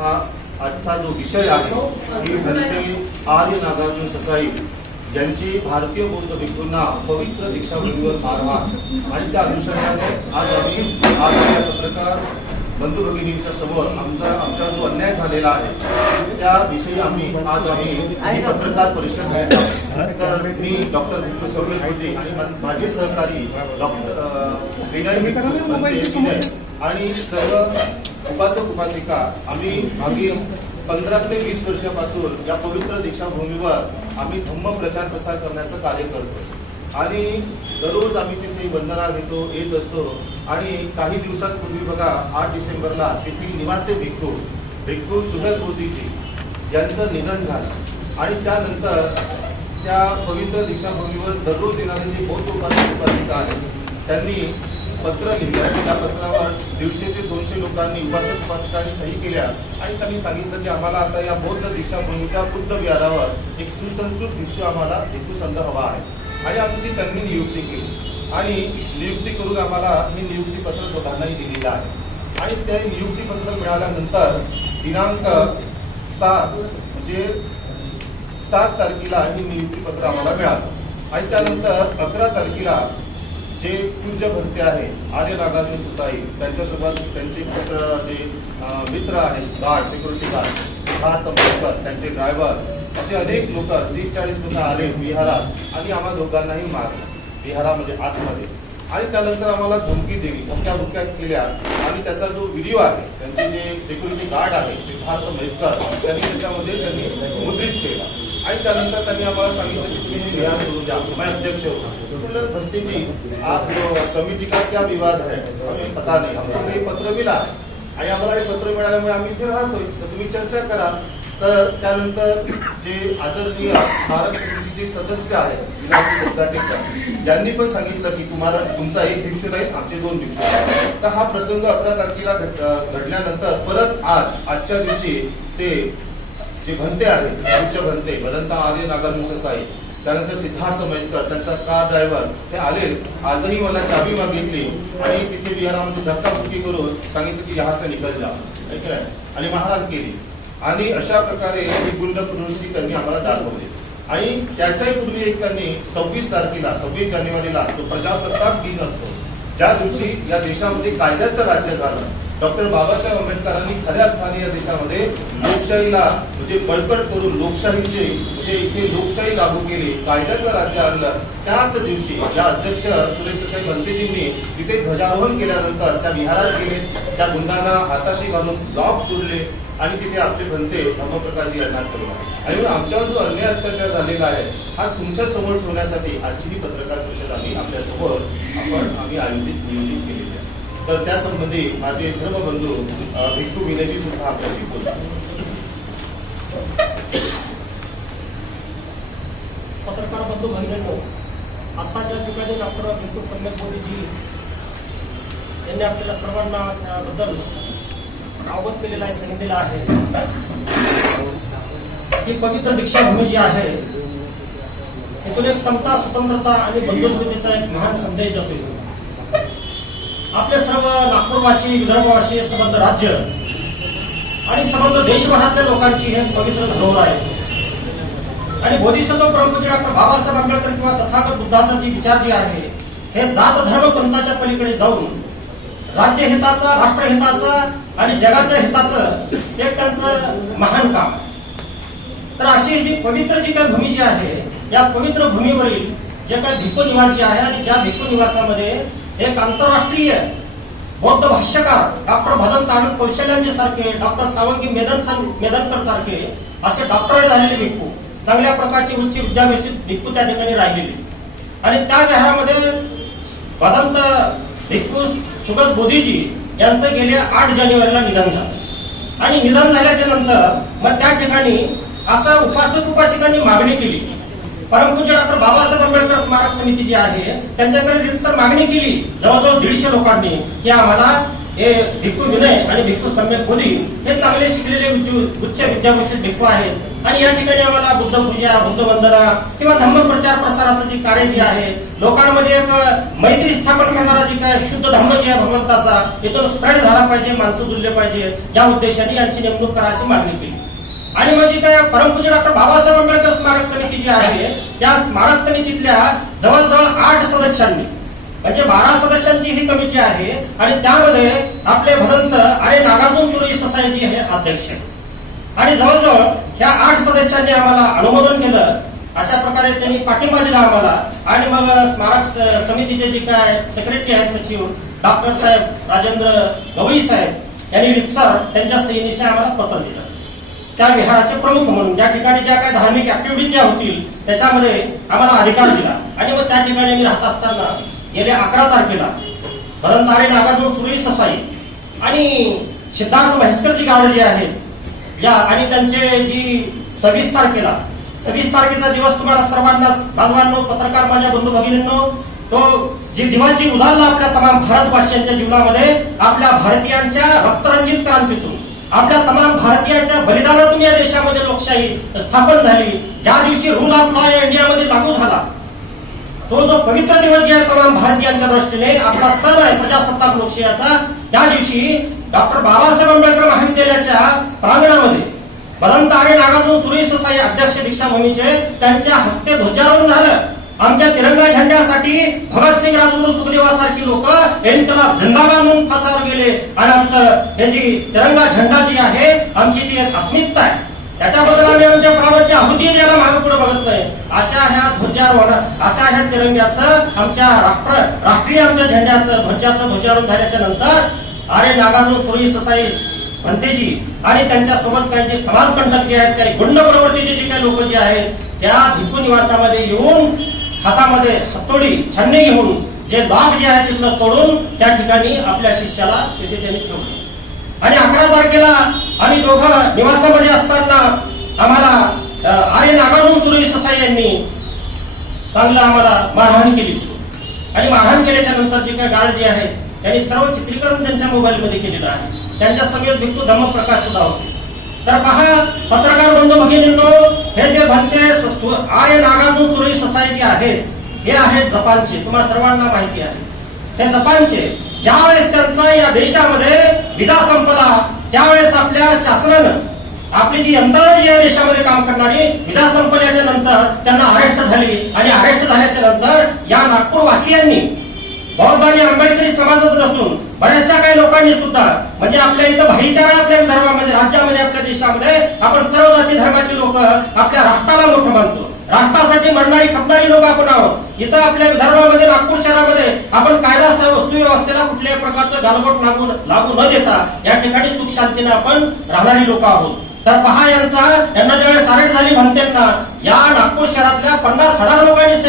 हा आजचा जो विषय आहे की भंते आर्य नागार्जुन ससाई यांची भारतीय बौद्ध भिक्खूंना पवित्र दीक्षाभूमीवर मारहाण आणि त्या अनुषंगाने आज आपल्या पत्रकार बंधू भगिनींच्या समोर आमचा जो अन्याय झालेला आहे त्याविषयी आज आम्ही पत्रकार परिषद घेत तर मी डॉक्टर भिक्खू सौम्य होते आणि माझे सहकारी डॉक्टर विनय आणि सर्व उपासक उपासिका आम्ही मागील 15 ते 20 वर्षापासून या पवित्र दीक्षाभूमीवर आम्ही धम्म प्रचार प्रसार करण्याचं कार्य करतो आणि दररोज आम्ही तिथे वंदना घेतो येत असतो आणि काही दिवसांपूर्वी बघा 8 डिसेंबरला तेथील निवासी भिक्खू सुगत बोधीजी यांचं निधन झालं आणि त्यानंतर त्या पवित्र दीक्षाभूमीवर दररोज येणारे जे बौद्ध उपासक उपासिका आहेत त्यांनी पत्र लिहिलं त्या पत्रावर 150 ते 200 लोकांनी उपासक उपासिकांनी सही केल्या आणि त्यांनी सांगितलं की आम्हाला आता या बौद्ध दीक्षाभूमीच्या बुद्ध विहारावर एक सुसंस्कृत भिक्षू आम्हाला भिक्खू संत हवा आहे आणि आमची त्यांनी नियुक्ती केली आणि नियुक्ती करून आम्हाला हे नियुक्तीपत्र दोघांनाही दिलेलं आहे आणि ते नियुक्तीपत्र मिळाल्यानंतर दिनांक 7 म्हणजे 7 तारखेला हे नियुक्तीपत्र आम्हाला मिळालं आणि त्यानंतर 11 तारखेला जे पूज्य भंते आहे आर्य नागार्जुन ससाई त्यांच्यासोबत त्यांचे जे मित्र आहेत गार्ड सिक्युरिटी गार्ड सिद्धार्थ मस्कर त्यांचे ड्रायव्हर असे अनेक लोक 30-40 लोक आले विहारात आणि आम्हा दोघांनाही मारलं विहारामध्ये आतमध्ये आणि त्यानंतर आम्हाला धमकी दिली धमक्या केल्या आणि त्याचा जो व्हिडिओ आहे त्यांचे जे सिक्युरिटी गार्ड आहे सिद्धार्थ मस्कर त्यांनी त्याच्यामध्ये मुद्रित केला आणि त्यानंतर त्यांनी आम्हाला सांगितलं की तुम्ही हे विहार सोडून द्या मैं अध्यक्ष होता भंते जी आप कमिटी का क्या विवाद है हमें पता नहीं हमको हे पत्र मिळालं आणि आम्हाला हे पत्र मिळाल्यामुळे आम्ही इथे राहतोय तर तुम्ही चर्चा करा तर त्यानंतर जे आदरणीय स्मारक समितीचे सदस्य आहेत विलासी दत्ताटे सर यांनी पण सांगितलं की तुम्हाला तुमचा एक भिक्षू नाही आमचे 2 भिक्षू आहेत तर हा प्रसंग 11 तारखेला घडल्यानंतर परत आजच्या दिवशी ते जे भंते आहेत उच्च भंते भदंता आर्य नागार्जुन ससाई त्यानंतर सिद्धार्थ मस्कर त्यांचा कार ड्रायव्हर हे आले आजही मला चाबी मागितली आणि तिथे विहारामध्ये धक्काबुक्की करून सांगितलं की यहाँ से निकल जा आणि मारहाण केली आणि अशा प्रकारे ही गुंड प्रवृत्ती त्यांनी आम्हाला दाखवली आणि त्याच्याही पूर्वी एक त्यांनी 26 तारखेला 26 जानेवारीला जो प्रजासत्ताक दिन असतो ज्या दिवशी या देशामध्ये कायद्याचं राज्य झालं डॉक्टर बाबासाहेब आंबेडकरांनी खऱ्या अर्थाने या देशामध्ये लोकशाहीला म्हणजे बळकट करून लोकशाहीचे म्हणजे इथे लोकशाही लागू केली कायद्याचं राज्य आणलं त्याच दिवशी या अध्यक्ष सुरेश ससाई भंतेजींनी तिथे ध्वजारोहण केल्यानंतर त्या विहारात गेले त्या गुंडांना हाताशी घालून लॉक तोडले आणि तिथे आपले भंते धर्मप्रकाशजी यांना ठेवला आणि आमच्यावर जो अन्याय अत्याचार झालेला आहे हा तुमच्या समोर ठेवण्यासाठी आजची ही पत्रकार परिषद आम्ही आपल्यासमोर आम्ही नियोजित केलेली आहे तर त्यासंबंधी माझे धर्मबंधू भिक्खू विनयजी सुद्धा आपल्याशी बोलतात पत्रकार बंधू भगिनींनो आताच्या ठिकाणी डॉक्टर भिक्खू सौम्य बोधीजी यांनी आपल्याला सर्वांना त्याबद्दल अवगत केलेला आहे सांगितलेलं आहे की पवित्र दीक्षाभूमी जी आहे तिथून एक समता स्वतंत्रता आणि बंधुत्वतेचा एक महान संदेश जातो आपले सर्व नागपूरवासी विदर्भवासी संबंध राज्य आणि संबंध देशभरातल्या लोकांची हे पवित्र धरोहर आहे आणि बोधिसत्व परमपूज्य डॉक्टर बाबासाहेब आंबेडकर किंवा तथागत बुद्धाचा जी विचार जे आहे हे जात धर्म पंथाच्या पलीकडे जाऊन राज्यहिताचा राष्ट्रहिताचा आणि जगाच्या हिताचं एक त्यांचं महान काम तर अशी जी पवित्र जी काही भूमी जी आहे या पवित्र भूमीवरील जे काही भिक्खू निवास जे आहे आणि ज्या भिक्खू निवासामध्ये एक आंतरराष्ट्रीय बौद्ध भाष्यकार डॉक्टर भदंत आनंद कौशल्यांचे सारखे डॉक्टर सावंगी मेदनकर सारखे असे डॉक्टरेट झालेले भिक्खू चांगल्या प्रकारचे उच्च विद्याभ्यासित भिक्खू त्या ठिकाणी राहिलेले आणि त्या विहारामध्ये भदंत भिक्खू सुगत बोधीजी यांचं गेल्या 8 जानेवारीला निधन झालं आणि निधन झाल्याच्या नंतर मग त्या ठिकाणी असं उपासक उपासिकांनी मागणी केली परमपूज्य डॉक्टर बाबासाहेब आंबेडकर स्मारक समिती जी आहे त्यांच्याकडे रितसर मागणी केली जवळजवळ 150 लोकांनी की आम्हाला हे भिक्खू विनय आणि भिक्खू सौम्य बोधी हे चांगले शिकलेले उच्च विद्याभूषित भिक्खू आहेत आणि या ठिकाणी आम्हाला बुद्ध पूजा, बुद्ध वंदना किंवा धम्म प्रचार प्रसाराचं जे कार्य जे आहे, लोकांमध्ये एक मैत्री स्थापन करणारा जे काय शुद्ध धम्म जे आहे भगवंताचा, इथून स्प्रेड झाला पाहिजे, माणसं जुळले पाहिजे, या उद्देशाने यांची नेमणूक करा अशी मागणी केली. आणि मग जी काय परमपूज्य डॉक्टर बाबासाहेब आंबेडकर स्मारक समिती जी आहे, त्या स्मारक समितीतल्या जवळजवळ 8 सदस्यांनी, म्हणजे 12 सदस्यांची ही कमिटी आहे आणि त्यामध्ये आपले भदंत आणि नागार्जुन सुरई सोसायटी हे अध्यक्ष, आणि जवळजवळ ह्या 8 सदस्यांनी आम्हाला अनुमोदन केलं. अशा प्रकारे त्यांनी पाठिंबा दिला आम्हाला. आणि मग स्मारक समितीचे जे काय सेक्रेटरी आहेत, सचिव डॉक्टर साहेब राजेंद्र गवई साहेब यांनी रितसर त्यांच्या सहीनिशी आम्हाला पत्र दिलं. त्या विहाराचे प्रमुख म्हणून ज्या ठिकाणी ज्या काही धार्मिक ऍक्टिव्हिटीज ज्या होतील त्याच्यामध्ये आम्हाला अधिकार दिला. आणि मग त्या ठिकाणी मी राहत असताना गेल्या 11 तारखेला भदंत आणि नागार्जुन सुरई ससाई आणि सिद्धार्थ म्हैसकरची गावडे जी आहेत या, आणि त्यांचे जी 26 तारखेचा दिवस तुम्हाला सर्वांना बांधवांनो, पत्रकार माझ्या बंधू भगिनींनो, तो जी दिवाची उजाळला आपल्या तमाम भारतवासियांच्या जीवनामध्ये, आपल्या भारतीयांच्या रक्तरंजित क्रांतीतून, आपल्या तमाम भारतीयांच्या बलिदानातून या देशामध्ये लोकशाही स्थापन झाली. ज्या दिवशी रूल ऑफ लॉ या इंडियामध्ये लागू झाला, तो जो पवित्र दिवस जे आहे तमाम भारतीयांच्या दृष्टीने आपला सण आहे प्रजासत्ताक लोकशाहीचा, त्या दिवशी डॉक्टर बाबासाहेब आंबेडकर महाविद्यालयाच्या प्रांगणामध्ये भदंत आणि नागार्जुन सुरई सोसाई अध्यक्ष दीक्षाभूमीचे त्यांच्या हस्ते ध्वजारोहण झालं. आमच्या तिरंगा झेंड्यासाठी भगतसिंग, राजगुरू, सुखदेवासारखी लोक इन्कलाब झेंडा बांधून फासावर गेले. आणि आमचं हे जी तिरंगा झेंडा जी आहे, आमची ती एक अस्मिता आहे, त्याच्याबद्दल आम्ही आमच्या प्राणाची आहुती द्यायला मागे पुढे बघत नाही. अशा ह्या ध्वजारोहण, अशा ह्या तिरंग्याचं, आमच्या राष्ट्रीय आमच्या झेंड्याचं ध्वजारोहण झाल्याच्या नंतर अरे नागार्जुन सुरई ससाई भंतेजी आणि त्यांच्या सोबत काही जे समाजकंटक जे आहेत, काही गुंड प्रवृत्तीचे जे काही लोक जे आहेत, त्या भिक्खू निवासामध्ये येऊन हातामध्ये हत्तोडी, छन्नी घेऊन जे लॉक जे आहे तिथलं तोडून त्या ठिकाणी आपल्या शिष्याला तिथे त्यांनी ठेवलं. आणि 11 तारखेला आम्ही दोघं निवासामध्ये असताना आम्हाला आर्य नागार्जुन सुरई ससाई यांनी चांगलं आम्हाला मारहाण केली. आणि मारहाण केल्याच्या नंतर जे काही गार्ड जे आहे त्यांनी सर्व चित्रीकरण त्यांच्या मोबाईलमध्ये केलेलं आहे. त्यांच्या समेत भिक्खू धम्म प्रकाश सुद्धा होते. तर पहा पत्रकार बंधू भगिनींनो, हे जे भंते आर्य नागार्जुन सुरई सोसायटी जे आहेत, हे आहेत जपानचे. तुम्हाला सर्वांना माहिती आहे हे जपानचे. ज्यावेळेस त्यांचा या देशामध्ये विजा संपला त्यावेळेस आपल्या शासनानं, आपली जी यंत्रणा जी या देशामध्ये काम करणारी, विजा संपल्याच्या नंतर त्यांना अरेस्ट झाली. आणि अरेस्ट झाल्याच्या नंतर या नागपूरवासियांनी, बौद्ध आणि आंबेडकरी समाजच नसून बऱ्याचशा काही लोकांनी सुद्धा, म्हणजे आपल्या इथं भाईचारा आपल्या धर्मामध्ये, राज्यामध्ये, आपल्या देशामध्ये आपण सर्व जाती धर्माची लोक आपल्या राष्ट्राला मोठं मानतो. राष्ट्रासाठी मरणारी खपणारी लोक आपण आहोत. इथं आपल्या विदर्भामध्ये, नागपूर शहरामध्ये आपण कायदा सुव्यवस्थेला कुठल्याही प्रकारचं गालबोट लागू न देता या ठिकाणी सुख शांतीने आपण राहणारी लोक आहोत. तर पहा यांना ज्यावेळेस अरेस्ट झाली भंतेंना, या नागपूर शहरातल्या 50,000 लोकांनी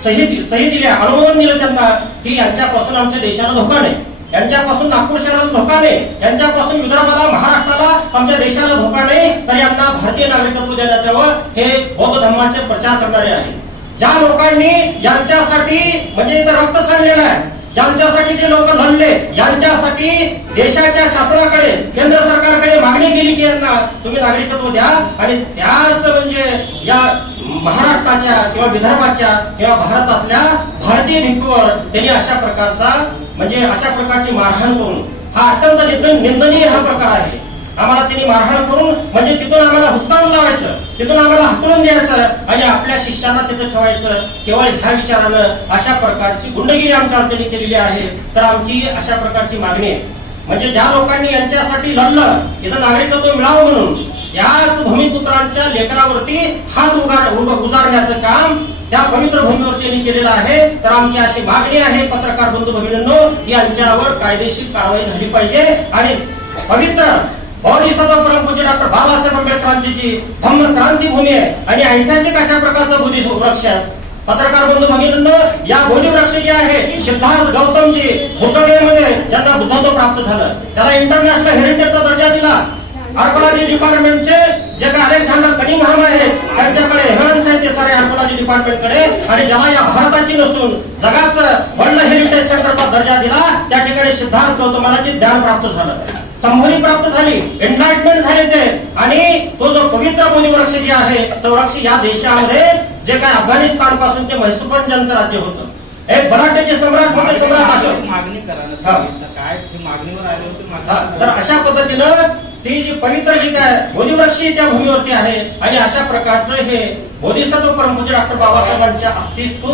सही दिल्या, अनुमोदन दिलं त्यांना की यांच्यापासून आमच्या देशाला धोका नाही, यांच्यापासून नागपूर शहराला धोका नाही, यांच्यापासून विदर्भाला, महाराष्ट्राला, आमच्या देशाला धोका नाही, तर यांना भारतीय नागरिकत्व देण्यात यावं. हे बौद्ध धर्माचे प्रचार करणारे आहेत. ज्या लोकांनी यांच्यासाठी, म्हणजे इथं रक्त सांडलेलं आहे, ज्यांच्यासाठी जे लोक लढले, यांच्यासाठी देशाच्या शासनाकडे, केंद्र सरकारकडे मागणी केली की यांना तुम्ही नागरिकत्व द्या. आणि त्याच म्हणजे या महाराष्ट्राच्या किंवा विदर्भाच्या किंवा भारतातल्या भारतीय भिक्खूवर त्यांनी अशा प्रकारची मारहाण करून, हा अत्यंत निंदनीय हा प्रकार आहे. आम्हाला त्यांनी मारहाण करून म्हणजे तिथून आम्हाला हुसकावून लावायचं, तिथून आम्हाला हाकलून द्यायचं आणि आपल्या शिष्यांना तिथे ठेवायचं, केवळ ह्या विचारानं अशा प्रकारची गुंडगिरी आमच्यावर त्यांनी केलेली आहे. तर आमची अशा प्रकारची मागणी आहे, म्हणजे ज्या लोकांनी यांच्यासाठी लढलं, इथं नागरिकत्व मिळावं म्हणून, याच भूमिपुत्रांच्या लेकरावरती हात उजारण्याचं काम त्या पवित्र भूमीवर त्यांनी केलेलं आहे. तर आमची अशी मागणी आहे पत्रकार बंधू भगिनींनो, यांच्यावर कायदेशीर कारवाई झाली पाहिजे. आणि पवित्र बौद्धिसत्व परमपूज्य डॉक्टर बाबासाहेब आंबेडकरांची जी धम्म क्रांती भूमी आहे आणि ऐतिहासिक अशा प्रकारचं बोधी वृक्ष आहे. पत्रकार बंधू भगिनींनो, या बोधी वृक्ष जे आहे, सिद्धार्थ गौतमजी बुद्धगयेमध्ये ज्यांना बुद्धत्व प्राप्त झालं, त्याला इंटरनॅशनल हेरिटेजचा दर्जा दिला. आर्कोलॉजी डिपार्टमेंटचे जे काही अलेक्झांडर कनिंगहॅम आहेत, त्यांच्याकडे एव्हिडन्स आहे ते सारे आर्कोलॉजी डिपार्टमेंटकडे. आणि ज्याला या भारताची नसून जगाचं वर्ल्ड हेरिटेज सेंटरचा दर्जा दिला, त्या ठिकाणी सिद्धार्थ गौतमाला ज्ञान प्राप्त झालं, संभूती प्राप्त झाली, एनलाइटमेंट झाले ते. आणि तो जो पवित्र पवित्र बोधिवृक्ष जे आहे तो वृक्ष या देशामध्ये जे काय अफगाणिस्तान पासून ते म्हैसूर पर्यंत ज्यांचं राज्य होतं, एक बलाढ्याचे सम्राट होते, सम्राट अशोक. मागणी करा ना हा. काय ते मागणीवर आले होते हा, तर मागणी अशा पद्धतीनं ती जी पवित्र जी काय बोधिवृक्ष त्या भूमीवरती आहे आणि अशा प्रकारचं हे बोधिसत्व परमपूज्य डॉक्टर बाबासाहेबांच्या अस्तित्व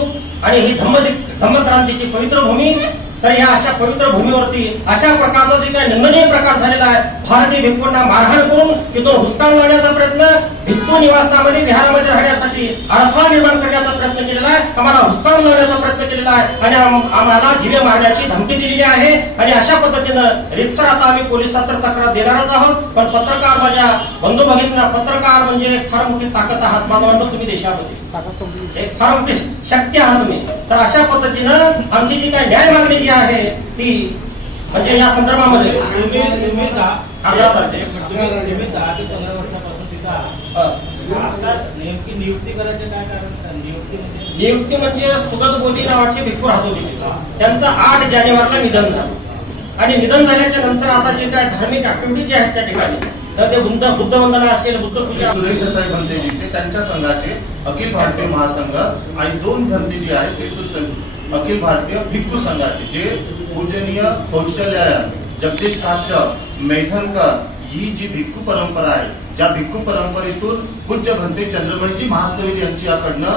आणि ही धम्मक्रांतीची पवित्र भूमी. तर या अशा पवित्र भूमीवरती अशा प्रकारचा जे काही निंदनीय प्रकार झालेला आहे, भारतीय भिक्खूंना मारहाण करून तिथून हुसकावून लावण्याचा प्रयत्न, भिक्खू निवासामध्ये विहारामध्ये राहण्यासाठी अडथळा निर्माण करण्याचा प्रयत्न केलेला आहे, आम्हाला हुसकावून लावण्याचा प्रयत्न केलेला आहे आणि आम्हाला जीवे मारण्याची धमकी दिलेली आहे. आणि अशा पद्धतीनं रितसर आता आम्ही पोलिसात तर तक्रार देणारच आहोत. पण पत्रकार माझ्या बंधू भगिनींना, पत्रकार म्हणजे फार मोठी ताकद आहात मानवांनो तुम्ही देशामध्ये, एक फार मोठी शक्ती आहात तुम्ही. तर अशा पद्धतीनं आमची जी काही न्याय मागणी जी आहे ती म्हणजे या संदर्भामध्ये तुम्ही 11 तारखेला. तुम्ही 10 ते 15 वर्षापासून तिथं आहात. आता नेमकी नियुक्ती करायचं काय कारण? नियुक्ती म्हणजे सुगत बोधी नावाचे भिक्खू राहत होते, त्यांचं 8 जानेवारीला निधन झालं आणि निधन झाल्याच्या नंतर आता जे काय धार्मिक ऍक्टिव्हिटी जे आहेत त्या ठिकाणी, तर ते बुद्ध वंदना असेल, बुद्ध पूजा, सुरेश ससाई भंतेजीचे त्यांच्या संघाचे अखिल भारतीय महासंघ आणि 2 भंते जे आहेत ते अखिल भारतीय भिक्खू संघाचे जे पूजनीय कौशल्यायन जगदीश काश्यप मैथनकर ही जी भिक्खू परंपरा आहे, ज्या भिक्खू परंपरेतून पूज्य भंते चंद्रमणीजी महास्तवीर यांच्याकडनं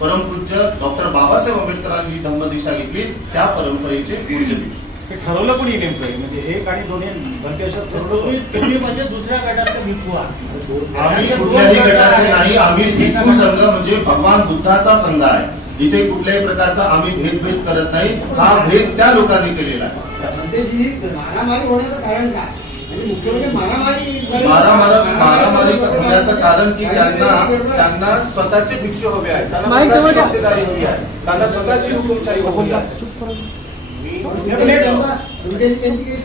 परमपूज्य डॉक्टर बाबासाहेब आंबेडकरांनी धम्मदीक्षा घेतली, त्या परंपरेचे पूज्य भिक्खू. ते ठरवलं कोणी नेमकं म्हणजे एक आणि दोन्ही भरती अशा तुम्ही म्हणजे दुसऱ्या गटाचे भिक्खू आहात. आम्ही कुठल्याही गटाचे नाही, आम्ही भिक्खू संघ म्हणजे भगवान बुद्धाचा संघ आहे. इथे कुठल्याही प्रकारचा आम्ही भेदभेद करत नाही, हा भेद त्या लोकांनी केलेला आहे. मारामारी होण्याचं कारण काय? म्हणजे मुख्य म्हणजे मारामारी होण्याचं कारण की त्यांना स्वतःचे भिक्षू हवे आहेत, त्यांना स्वतःची मक्तेदारी हवी आहे, त्यांना स्वतःची हुकुमशाही हवी आहे.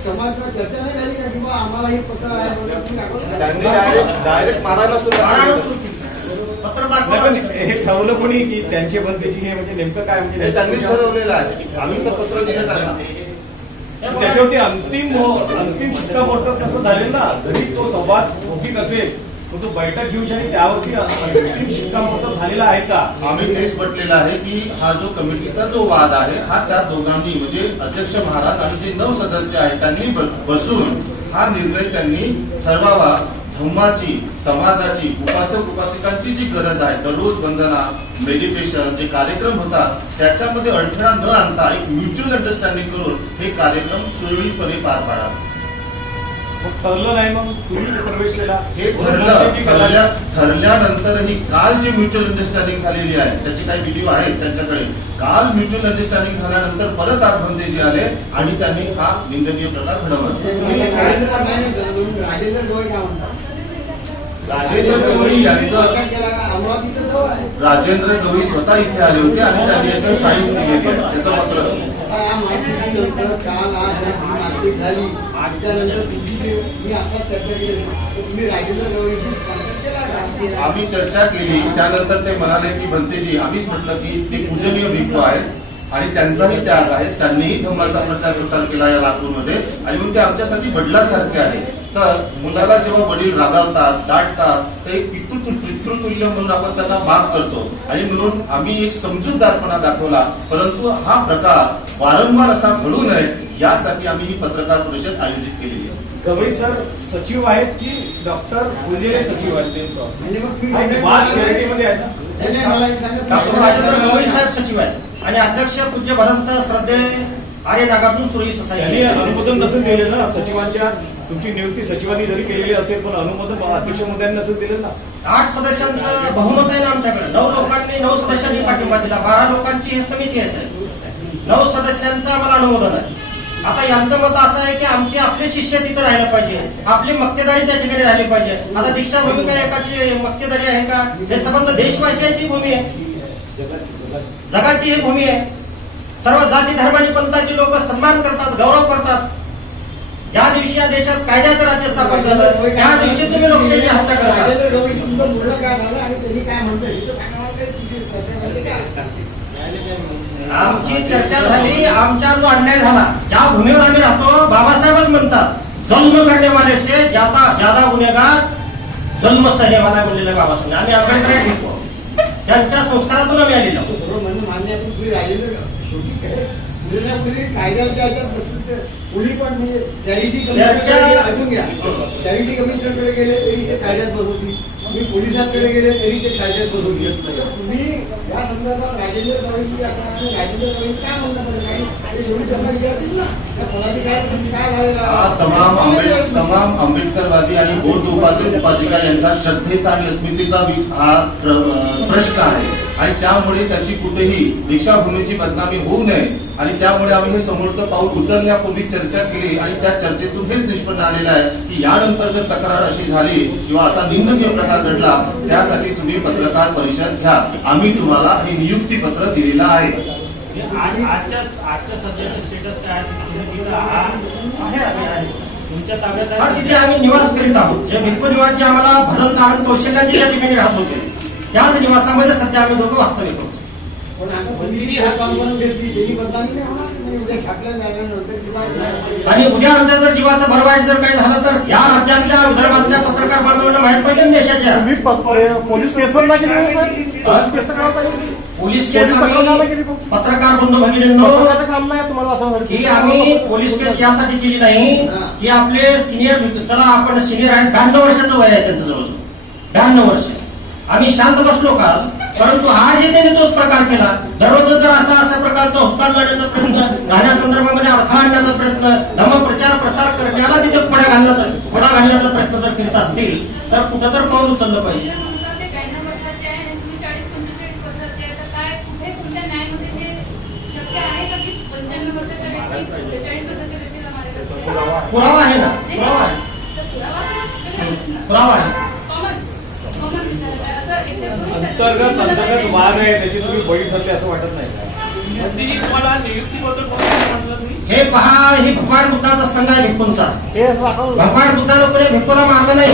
समाजात चर्चा नाही झाली का किंवा आम्हाला हे पत्र आहे? त्यांनी डायरेक्ट मारायला सुरुवात केली. पत्र नाही, दाखवा. पण हे ठरवलं कोणी की त्यांचे बनतेची हे म्हणजे नेमकं काय हे म्हणजे त्यांनीच ठरवलेलं आहे. आम्ही तर पत्र दिलं त्यांना. त्याच्यावरती अंतिम शिक्कामोर्तब कसं झालेलं ना, जरी तो संवाद मौखिक असेल पण तो बैठक घेऊन आणि त्यावरती अंतिम शिक्कामोर्तब झालेला आहे का? आम्ही तेच म्हटलेलं आहे की हा जो कमिटीचा जो वाद आहे हा त्या दोघांनी म्हणजे अध्यक्ष महाराज आणि जे 9 सदस्य आहेत त्यांनी बसून हा निर्णय त्यांनी ठरवावा. धम्माची, समाजाची, उपासक उपासिकांची जी गरज आहे, दररोज वंदना, मेडिटेशन जे कार्यक्रम होतात त्याच्यामध्ये अडथळा न आणता एक म्युच्युअल अंडरस्टँडिंग करून हे कार्यक्रम सुरळीतपणे पार पाडावे. मग ठरलं नाही, मग तुम्ही प्रवेश केला हे ठरल्यानंतरही काल जी म्युच्युअल अंडरस्टँडिंग झालेली आहे त्याचे काही व्हिडिओ आहेत त्यांच्याकडे. काल म्युच्युअल अंडरस्टँडिंग झाल्यानंतर परत आज भंतेजी आले आणि त्यांनी हा निंदनीय प्रकार घडवला. राजेंद्र डोळे काय म्हणतात? राजेंद्र गवई यांचं अमरावतीचं जवळ आहे. राजेंद्र गवई स्वतः इथे आले होते आणि त्यांनी याचं साईन दिले त्याचं पत्र. आता या माहितीनंतर काल आज मारपीट झाली, त्यानंतर तुम्ही आता चर्चा केली तर तुम्ही राजेंद्र डोळेशी कॉन्टॅक्ट केला का? आम्ही चर्चा केली, त्यानंतर ते म्हणाले की भंतेजी, आम्हीच म्हटलं की ते पूजनीय भिक्खू आहेत आणि त्यांचाही त्याग आहे, त्यांनीही धम्माचा प्रचार प्रसार केला या लातूरमध्ये आणि मग ते आमच्यासाठी वडिलांसारखे आहे. तर मुलाला जेव्हा वडील रागावतात, दाटतात तर एक पितृतुल्य म्हणून आपण त्यांना माफ करतो आणि म्हणून आम्ही एक समजूतदारपणा दाखवला. परंतु हा प्रकार वारंवार असा घडू नये यासाठी आम्ही ही पत्रकार परिषद आयोजित केलेली आहे. गवई सर सचिव आहेत की डॉक्टर बोललेले सचिव आहेत? म्हणजे मग ते तुम्ही- वाद चॅरिटीमध्ये आहे ना? नाही, नाही, मला एक सांगा. डॉक्टर राजेंद्र गवई साहेब सचिव आहेत आणि अध्यक्ष पूज्य भदंत श्रद्धे आर्य नागातून सुरेश ससाई. त्यांनी अनुमोदन नसेल दिले ना सचिवांच्या, तुमची नियुक्ती सचिवांनी जरी केलेली असेल पण अनुमोदन अध्यक्ष मंत्र्यांनी नसेल दिलं ना. 8 सदस्यांचं बहुमत आहे ना आमच्याकडे. 9 लोकांनी 9 सदस्यांनी पाठिंबा दिला. 12 लोकांची ही समिती आहे साहेब. 9 सदस्यांचं आम्हाला अनुमोदन आहे. आता यांचं मत असं आहे की आमची आपले शिष्य तिथं राहायला पाहिजे, आपली मक्तेदारी त्या ठिकाणी राहिली पाहिजे. आता दीक्षाभूमी काय एकाची मक्तेदारी आहे का? हे संबंध देशवासियांची भूमी आहे, जगाची ही भूमी आहे. सर्व जाती धर्माची पंथाची लोक सन्मान करतात, गौरव करतात. ज्या दिवशी या देशात कायद्याचं राज्य स्थापन झालं त्या दिवशी तुम्ही लोकशाहीची हत्या करता. राजेंद्र डोळे तुमचं बोलणं काय झालं आणि त्यांनी काय म्हणतात हे तर सांगा मला. तुमची चर्चा झाली का? आमची चर्चा झाली. आमचा जो अन्याय झाला, ज्या भूमीवर आम्ही राहतो, बाबासाहेबच म्हणतात जन्म करणे वाले से ज्यादा गुन्हेगार जन्मस्थ हे मला म्हणलेलं बाबासाहेब आम्ही आंबेडकर घेतो त्यांच्या संस्कारातून आम्ही आलेलो आहोत. सर्व म्हणणं मान्य आहे, पण तुम्ही राहिलेलं का? शेवटी काय पुढे कायद्याच्या ह्याच्यात प्रसिद्ध कोणी पण म्हणजे चॅरिटी चर्चा- ऐकून घ्या, चॅरिटी कमिशनरकडे गेले तरी ते कायद्यात बसवतील, तुम्ही पोलिसांकडे गेले तरी ते कायद्यात बसवतील. तुम्ही या संदर्भात राजेंद्र गवळी असं राजेंद्र गवळी काय म्हणता पाहिजे ते शेवटी त्यांना विचारतील ना त्या पदाधिकारी काय हा झालेला तमाम आंबेडकरवादी आणि बौद्ध उपासक उपासिका यांचा श्रद्धेचा आणि अस्मितेचा हा प्रश्न आहे आणि त्यामुळे त्याची कुठेही दीक्षाभूमीची बदनामी होऊ नये आणि त्यामुळे आम्ही हे समोरचं पाऊल उचलण्यापूर्वी चर्चा केली आणि त्या चर्चेतून हेच निष्पन्न आलेलं आहे की यानंतर जर तक्रार अशी झाली किंवा असा निंदनीय प्रकार घडला त्यासाठी तुम्ही पत्रकार परिषद घ्या. आम्ही तुम्हाला हे नियुक्ती पत्र दिलेलं आहे. आजच्या सध्याचं स्टेटस काय आहे? तुम्ही तिथं आहात, आहे. तुमच्या ताब्यात हा आहे? तिथे आम्ही निवास करीत आहोत. जे भिक्खू निवास जे आम्हाला भरण धारण कौशल्यांचे त्या ठिकाणी राहत होते त्याच निवासामध्ये सध्या आम्ही दोघं वास्तविक आहोत. पण आता तुम्ही काम करून घेतली त्याची बदनामी नाही होणार तुम्ही उद्या छापल्याला लागल्यानंतर किंवा आणि उद्या आमच्या जर जीवाचं बरं वाईट जर काही झालं तर या राज्यातल्या विदर्भातल्या पत्रकार बांधवांना माहित पाहिजे ना देशाच्या. पोलीस केस पण नाही केली पोलीस केस करावं पाहिजे. पोलीस केस आम्ही पत्रकार बंधू भगिनींनो पत्रकाराचं काम नाही तुम्हाला असं की आम्ही पोलीस केस यासाठी केली नाही की आपले सिनियर चला आपण सिनियर आहेत 92 वर्षाचं वय आहे त्यांचं जवळ 92 वर्ष आम्ही शांत बसलो काल परंतु आज त्यांनी तोच प्रकार केला. दररोज जर असा प्रकारचा हुसकान लावण्याचा प्रयत्न राहण्यासंदर्भामध्ये अडथळा आणण्याचा प्रयत्न धर्मप्रचार प्रसार करण्याला तिथे खोडा घालण्याचा प्रयत्न जर करीत असतील तर कुठं तर पाऊल उचललं पाहिजे. पुरावा आहे ना पुरावा आहे. अंतर्गत वाद आहे त्याची तुम्ही बळी ठरले असं वाटत नाही का? तुम्हाला नियुक्तीबद्दल म्हटलं तुम्ही हे पहा ही भगवान बुद्धाचा संघ आहे भिक्खूंचा. भगवान बुद्धानं कोणी भिक्खूला मारलं नाही.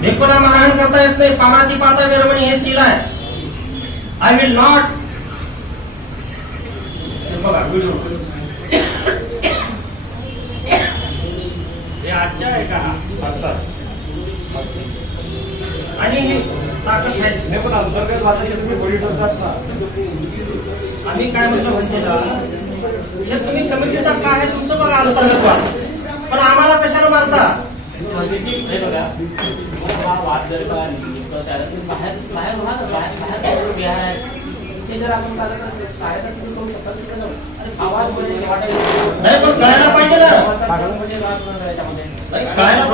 भिक्खूला मारहाण करता येत नाही. पानाची पाता वेरमणी हे सील आहे. आय विल नॉट बघा व्हिडिओ हे आजच्या आहे का अच्छा. आणि ही ताकद आहे. नाही पण अंतर्गत वादाची तुम्ही बळी ठरतात ना. आम्ही काय म्हणतो भट्टीला हे तुम्ही कमिटीचा काय आहे तुमचं बघा अंतर्गत वाद पण आम्हाला कशाला मारता. हे बघा हा वाद जर का निघतो त्याला तुम्ही बाहेर उभे आहे ते जर आपण कार्यकर्ते करू शकतात आवाज नाही पण कळायला पाहिजे ना. नाही, कळायला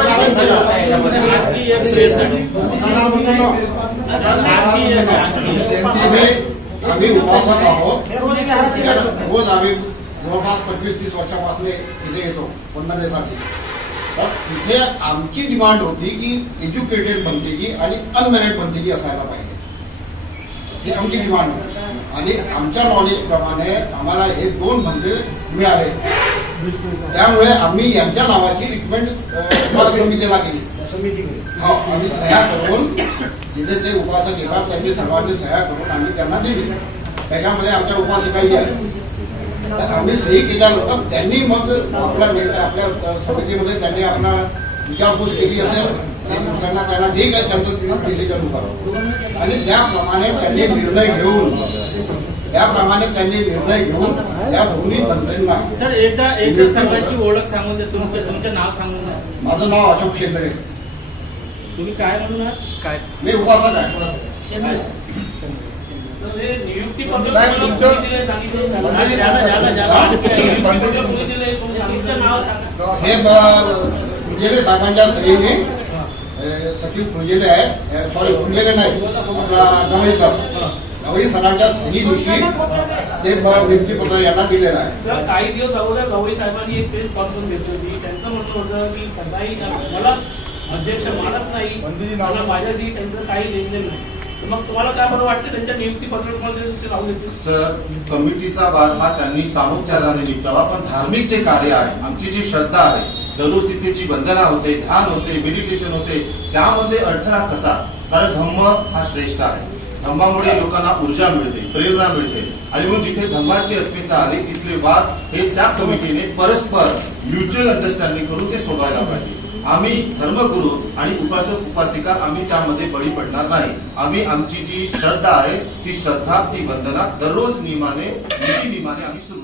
आम्ही उपासक आहोत. हे रोज मी हात केला. रोज आम्ही जवळपास 25-30 वर्षापासून इथे येतो वंदनेसाठी. तर इथे आमची डिमांड होती की एज्युकेटेड बनतेजी आणि अनमॅरिड बनतेजी असायला पाहिजे. ही आमची डिमांड होती आणि आमच्या नॉलेज प्रमाणे आम्हाला हे 2 बंदे मिळाले. त्यामुळे आम्ही यांच्या नावाची रिकमेंड समितीला केली. आम्ही सह्या करून जिथे ते उपासक येतात त्यांनी सर्वांनी सह्या करून आम्ही त्यांना दिली. त्याच्यामध्ये आमच्या उपासकाही आहे. तर आम्ही सही केल्यानंतर त्यांनी मग आपल्या समितीमध्ये त्यांनी आपला विचारपूस केली असेल त्यांना ठीक आहे त्यांचं डिसिजन करा आणि त्याप्रमाणे त्यांनी निर्णय घेऊन त्या दोन्ही बंधनांना. सर एकदा सर्वांची ओळख सांगून द्या. तुमचं नाव सांगून द्या. माझं नाव अशोक शेंद्रे. तुम्ही काय म्हणून आहात? काय मी उपासक आहे. नियुक्ती पत्र हे फुजेले साहेबांच्या सहीने सचिव फुजेले आहेत. सॉरी फुजेले नाही आपला गवई सरांच्या सही दिवशी ते नियुक्ती पत्र यांना दिलेलं आहे. काही दिवस अगोदर गवई साहेबांनी एक प्रेस कॉन्फरन्स घेतली होती. त्यांचं म्हणणं होतं की सदाही मला अध्यक्ष मानत नाही मला माझ्याशी त्यांचं काही लेनदेन नाही. मग तुम्हाला काय बरं वाटतं त्यांच्या नियुक्ती पत्रामध्ये राहू देतील? सर कमिटीचा वाद हा त्यांनी सामोपचाराने निपटावा पण धार्मिक जे कार्य आहे आमची जी श्रद्धा आहे दररोज तिथेची वंदना होते ध्यान होते मेडिटेशन होते त्यामध्ये अडथळा कसा. कारण धम्म हा श्रेष्ठ आहे. धम्मामुळे लोकांना ऊर्जा मिळते प्रेरणा मिळते आणि म्हणून जिथे धम्माची अस्मिता आली तिथले वाद हे त्या कमिटीने परस्पर म्युच्युअल अंडरस्टँडिंग करून ते सोडवायला पाहिजे. आम्ही धर्मगुरू आणि उपासक उपासिका आम्ही त्यामध्ये बळी पडणार नाही. आम्ही आमची जी श्रद्धा आहे ती श्रद्धा ती वंदना दररोज नियमाने नीती नियमाने आम्ही सुरू